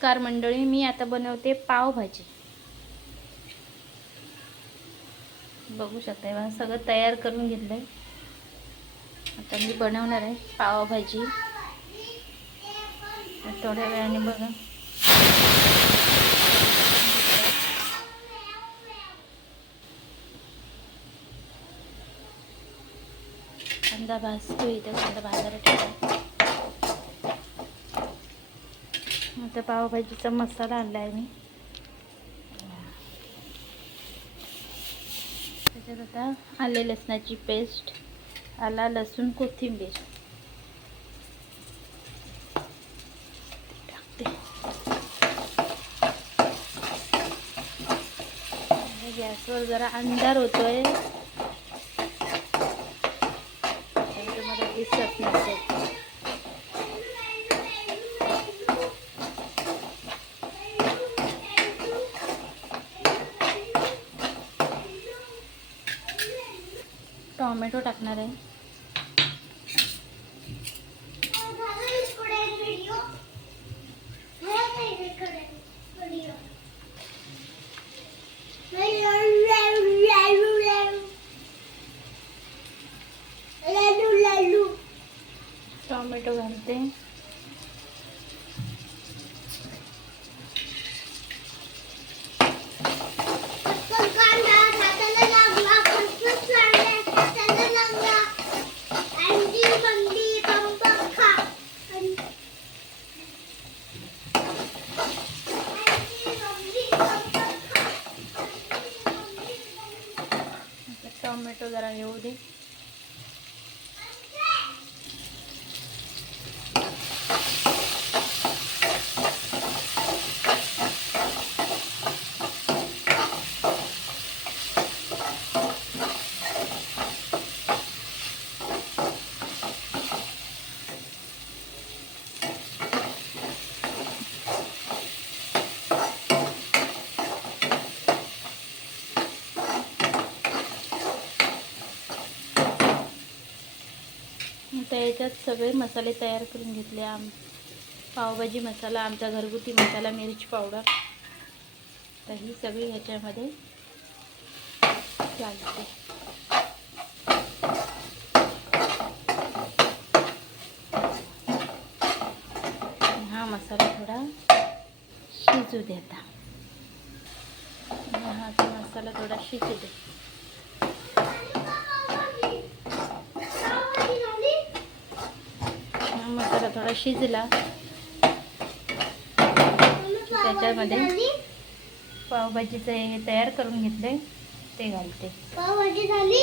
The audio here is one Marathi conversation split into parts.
नमस्कार मंडळी, मी आता बनवते पावभाजी. बघू शकता, मला सगळं तयार करून घेतलंय. आता मी बनवणार आहे पावभाजी. थोड्या वेळाने बघा. कांदा भाजतो, इथं कांदा भाजायला ठेवला. आता पावभाजीचा मसाला आणला आहे मी. त्याच्यात आता आले लसणाची पेस्ट, आला लसूण कोथिंबीर टाकते. गॅसवर जरा अंधार होतोय, तुम्हाला दिसत नसेल. टोमॅटो टाकणार आहे. टोमॅटो घालते. टोमॅटो जरा येऊ दे. आता याच्यात सगळे मसाले तयार करून घेतले. पावभाजी मसाला, आमचा घरगुती मसाला, मिरची पावडर, तर ही सगळी ह्याच्यामध्ये घालते. हा मसाला थोडा शिजू दे. आता हा मसाला थोडा शिजू दे. मसाला थोडा शिजला त्याच्यामध्ये पावभाजीचं हे तयार करून घेतले ते घालते. पावभाजी झाली.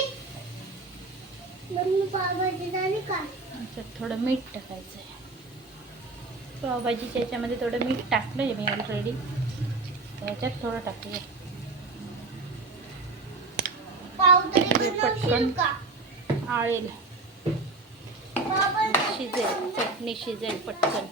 पावभाजी झाली का? त्याच्यात थोडं मीठ टाकायचं आहे. पावभाजीच्या याच्यामध्ये थोडं मीठ टाकलं आहे मी ऑलरेडी. त्याच्यात थोडं टाकूया. पटकन आळेल, शिजेल, चटणी शिजेल पटकन.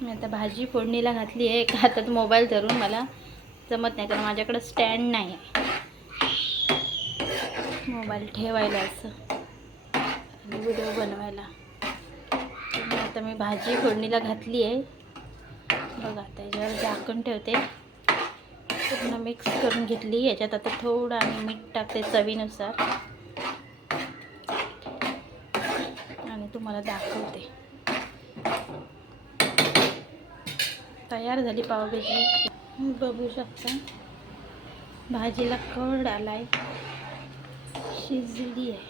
मी आता भाजी फोडणीला घातली आहे. एका हातात मोबाईल धरून मला जमत नाही, कारण माझ्याकडे स्टँड नाही आहे मोबाईल ठेवायला असं आणि व्हिडिओ बनवायला. आता मी भाजी फोडणीला घातली आहे. बघा, आता याच्यावर झाकण ठेवते. पूर्ण मिक्स करून घेतली. याच्यात आता थोडं आणि मीठ टाकते चवीनुसार आणि तुम्हाला दाखवते. तयार झाली पावभाजी. बघू शकता भाजीला कड आलाय, शिजली आहे.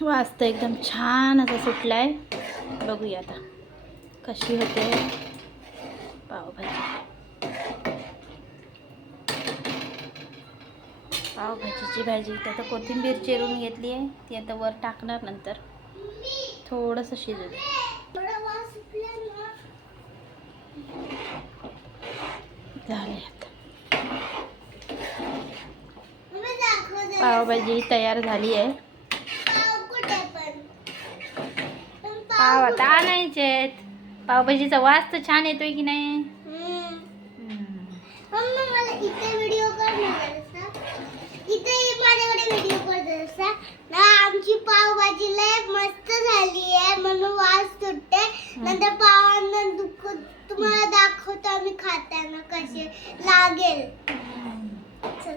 वास तर एकदम छान असा सुटलाय. बघूया आता कशी होते पावभाजी. पावभाजीची भाजी आता कोथिंबीर चिरून घेतली आहे, ती आता वर टाकणार. नंतर थोडंसं शिजू दे. झाले आता पावभाजी तयार झाली आहे. पाव आता आणायचे. पावभाजीचा वास तर छान येतोय की नाही? मम्मा मला इथे व्हिडिओ कर ना जरासा. इथे माझ्याकडे व्हिडिओ कर जरासा. ना आमची पावभाजी लय मस्त झाली आहे म्हणून वास सुटते. नंतर पावांना तुम्हाला दाखवतो आम्ही खाताना कसे लागेल. चल.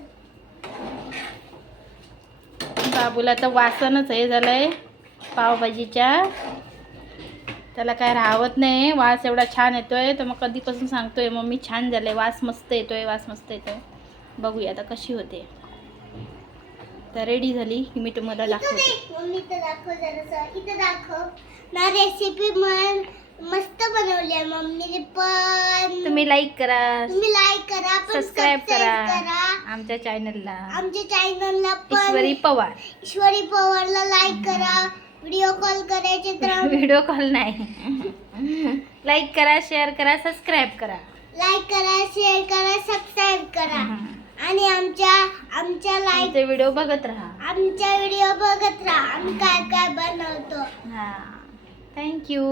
बाबूला तर वासानच हे झालंय पावभाजीच्या. त्याला काय राहत नाही. वास एवढा छान येतोय तर मग कधीपासून सांगतोय मम्मी छान झालंय, वास मस्त येतोय, वास मस्त येतोय. बघूया आता कशी होते. तर रेडी झाली की मी तुम्हाला दाखवते. मम्मी तर दाखव जरासा. इथे दाखव ना. रेसिपी मस्त बनवली आहे मम्मीने पण. तुम्ही लाईक करा, लाईक करा, सबस्क्राईब करा आमच्या चॅनलला. आमच्या चॅनलला पण ईश्वरी पवारला लाईक करा. व्हिडिओ कॉल करायचे तर व्हिडिओ कॉल नाही, लाईक करा, शेअर करा, सबस्क्राईब करा. लाईक करा, शेअर करा, सबस्क्राईब करा. आणि आमच्या लाईक व्हिडिओ बघत राहा. आमच्या व्हिडिओ बघत राहा. आम्ही काय काय बनवतो. थँक्यू.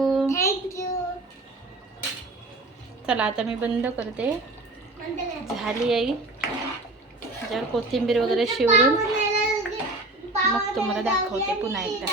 चला आता मी बंद करते. झाली आहे. जर कोथिंबीर वगैरे शिवरून मग तुम्हाला दाखवते पुन्हा एकदा.